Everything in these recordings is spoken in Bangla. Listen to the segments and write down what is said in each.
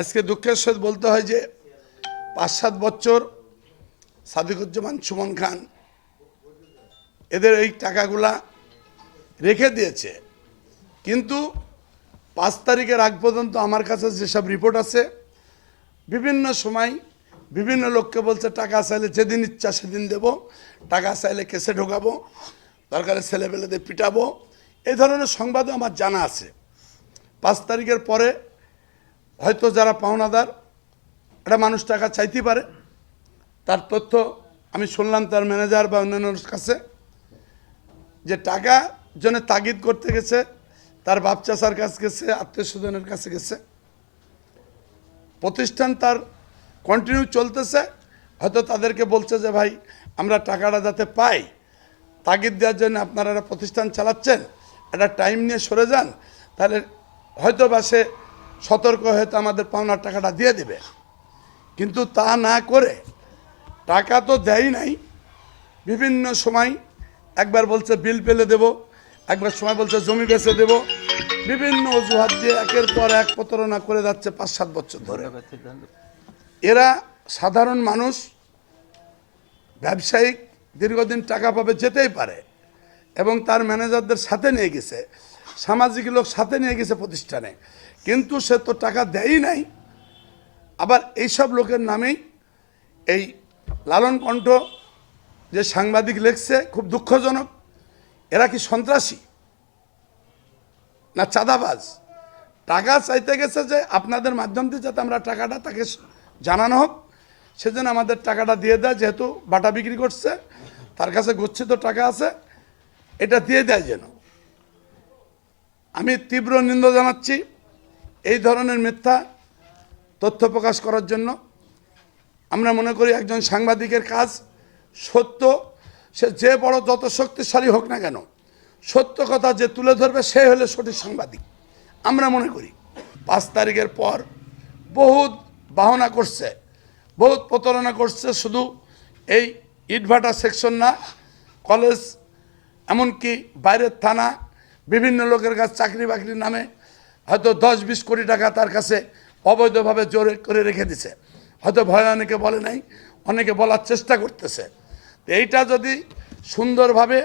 আজকে দুঃখের সহিত বলতে হয় যে পাঁচ সাত বছর সাদিকুজ্জামান সুমন খান এদের এই টাকাগুলা রেখে দিয়েছে। কিন্তু পাঁচ তারিখের আগ পর্যন্ত আমার কাছে যেসব রিপোর্ট আছে, বিভিন্ন সময় বিভিন্ন লোককে বলছে, টাকা চাইলে যেদিন ইচ্ছা সেদিন দেব, টাকা চাইলে কেসে ঢোকাবো, দরকারে ছেলেপেলেদের পিটাবো। এই ধরনের সংবাদও আমার জানা আছে। পাঁচ তারিখের পরে হয়তো যারা পাওনাদার, একটা মানুষ টাকা চাইতে পারে। তার তথ্য আমি শুনলাম তার ম্যানেজার বা অন্যান্যর কাছে, যে টাকা জন্য তাগিদ করতে গেছে, তার বাপ চাচার কাছে গেছে আত্মীয় স্বজনের কাছে গেছে। প্রতিষ্ঠান তার কন্টিনিউ চলতেছে, হয়তো তাদেরকে বলছে যে, ভাই, আমরা টাকাটা যাতে পাই, তাগিদ দেওয়ার জন্য আপনারা প্রতিষ্ঠান চালাচ্ছেন, একটা টাইম নিয়ে সরে যান। তাহলে হয়তো বা সে সতর্ক হয়তো আমাদের পাওনার টাকাটা দিয়ে দেবে। কিন্তু তা না করে টাকা তো দেয় নাই। বিভিন্ন সময় একবার বলছে বিল পেলে দেব, একবার সময় বলছে জমি বেচে দেব। বিভিন্ন অজুহাত দিয়ে একের পর এক প্রতারণা করে যাচ্ছে পাঁচ সাত বছর ধরে। এরা সাধারণ মানুষ, ব্যবসায়িক, দীর্ঘদিন টাকা পাবে যেতেই পারে। এবং তার ম্যানেজারদের সাথে নিয়ে গেছে। সামাজিক লোক সাথে নিয়ে গেছে প্রতিষ্ঠানে। কিন্তু সে তো টাকা দেয়ই নাই। আবার এইসব লোকের নামেই এই লালন কণ্ঠ যে সাংবাদিক লেখছে খুব দুঃখজনক। এরা কি সন্ত্রাসী? না চাঁদাবাজ? টাকা চাইতে গেছে যে আপনাদের মাধ্যম দিয়ে যাতে আমরা টাকাটা তাকে জানানো হোক। সেজন্য আমাদের টাকাটা দিয়ে দেয়, যেহেতু বাটা বিক্রি করছে, তার কাছে গচ্ছিত টাকা আছে, এটা দিয়ে দেয় যেন। আমি তীব্র নিন্দা জানাচ্ছি এই ধরনের মিথ্যা তথ্য প্রকাশ করার জন্য। আমরা মনে করি একজন সাংবাদিকের কাজ সত্য, সে যে বড় যত শক্তিশালী হোক না কেন, সত্য কথা যে তুলে ধরবে সে হলে সঠিক সাংবাদিক। আমরা মনে করি পাঁচ তারিখের পর বহুত বাহনা করছে, বহুত প্রতারণা করছে শুধু এই ইটভাটা সেকশন না, কলেজ, এমনকি বাইরের থানা বিভিন্ন লোকের কাছে চাকরি বাকরির নামে হয়তো দশ বিশ কোটি টাকা তার কাছে অবৈধভাবে জোরে করে রেখে দিছে। হয়তো ভয় অনেকে বলে নাই, অনেকে বলার চেষ্টা করতেছে। এইটা যদি সুন্দরভাবে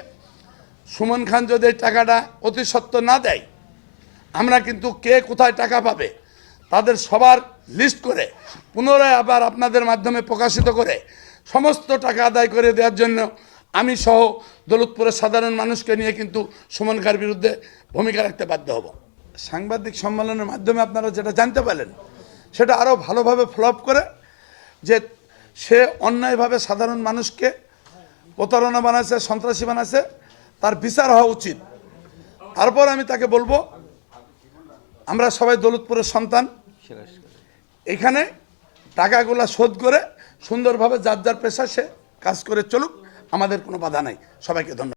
সুমন খান যদি এই টাকাটা অতি সত্য না দেয়, আমরা কিন্তু কে কোথায় টাকা পাবে তাদের সবার লিস্ট করে, পুনরায় আবার আপনাদের মাধ্যমে প্রকাশিত করে, সমস্ত টাকা আদায় করে দেওয়ার জন্য আমি সহ দৌলতপুরের সাধারণ মানুষকে নিয়ে কিন্তু সুমনকার বিরুদ্ধে ভূমিকা রাখতে বাধ্য হব। সাংবাদিক সম্মেলনের মাধ্যমে আপনারা যেটা জানতে পারলেন, সেটা আরও ভালোভাবে ফলোআপ করে যে সে অন্যায়ভাবে সাধারণ মানুষকে প্রতারণা বানাচ্ছে সন্ত্রাসী বানাচ্ছে তার বিচার হওয়া উচিত। তারপর আমি তাকে বলব, আমরা সবাই দৌলতপুরের সন্তান। এখানে টাকাগুলা শোধ করে সুন্দরভাবে যার যার পেশা সে কাজ করে চলুক। আমাদের কোনো বাধা নাই। সবাইকে ধন্যবাদ।